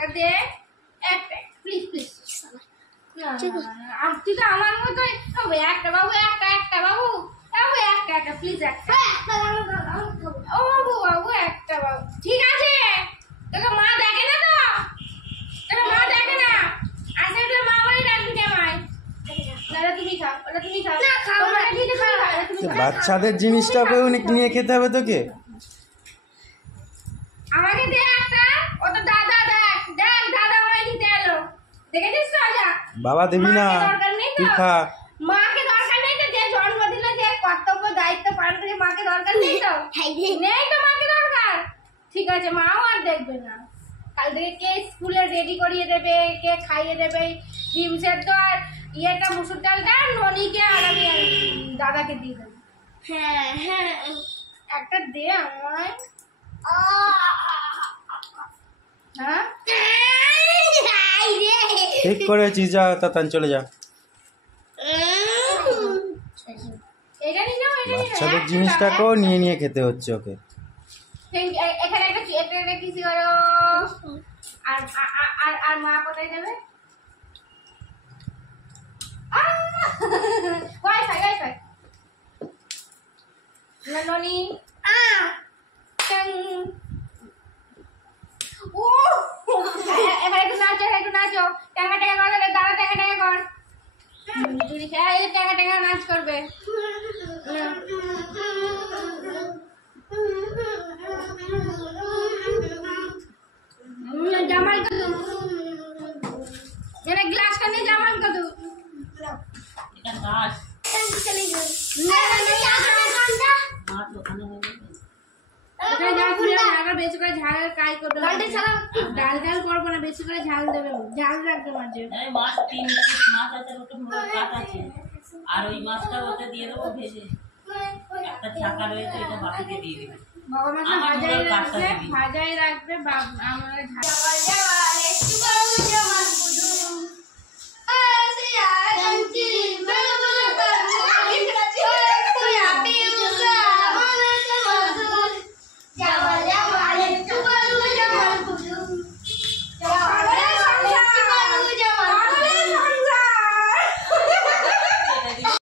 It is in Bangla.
একটা দে, একটা প্লিজ প্লিজ। তুই তো আমার মতোই একটা বাবু, একটা বাবু, একটা প্লিজ, একটা। ও বাবু বাবু একটা বাবু, ঠিক আছে। তোকে মা দেখে না তো, তোকে মা দেখে না। আচ্ছা তুই মা বলে ডাকবি কে মাই? দাদা তুমি খাও, ওটা তুমি খাও। বাচ্চাদের জিনিসটাকেও নিয়ে খেতে হবে তোকে। আমাকে দে একটা। ও তো দাদা, দেখ দেখ দাদা আমায় দিতে এলো, দেখেছিস তো? আজা বাবা দিবি না, তুই খা। মাকে দরকার নেই তো, যে জন্মদিনে যে কর্তব্য দায়িত্ব পালন করে, মাকে দরকার নেই তো? নেই তো মাকে দরকার। ঠিক আছে, মাও আর দেখবে না। কাল থেকে কে স্কুলে রেডি করিয়ে দেবে, কে খাইয়ে দেবে, ডিম সেদ্ধ আর ইয়েটা মুসুর ডালটা ননিকে আর আমি দাদাকে দিয়ে দেবো। হ্যাঁ হ্যাঁ, একটা দে আমায়। হ্যাঁ ঠিক করেছিস, যা তাতান চলে যা। বাচ্চাদের জিনিসটাকেও নিয়ে খেতে হচ্ছে ওকে। এখানে একটা কিসি করো। আর আর আর মা কোথায় যাবে? ওয়াইফাই ননি ও এবার একটু নাচো টাকা কর, দাঁড়া টাকা কর। টাকা নাচ করবে। জামাল কত এনে গ্লাসটা নিয়ে জামাল কত এটা গাছ চলে গেল বেশি করে ঝাল কাই করবে, ডাল ডাল করবো না, বেশি করে ঝাল দেবে, ঝাল রাখবে মাঝে। মাছ 3 পিস মাছ আছে, ওটা কাট আছে, আর ওই মাছটা ওতে দিয়ে দেবো ভেজে। একটা ছাকা রয়েছে, এটা বাকিতে দিয়ে দিবে। বাবা মাছ ভাজাই রাখবে, আমার ঝাল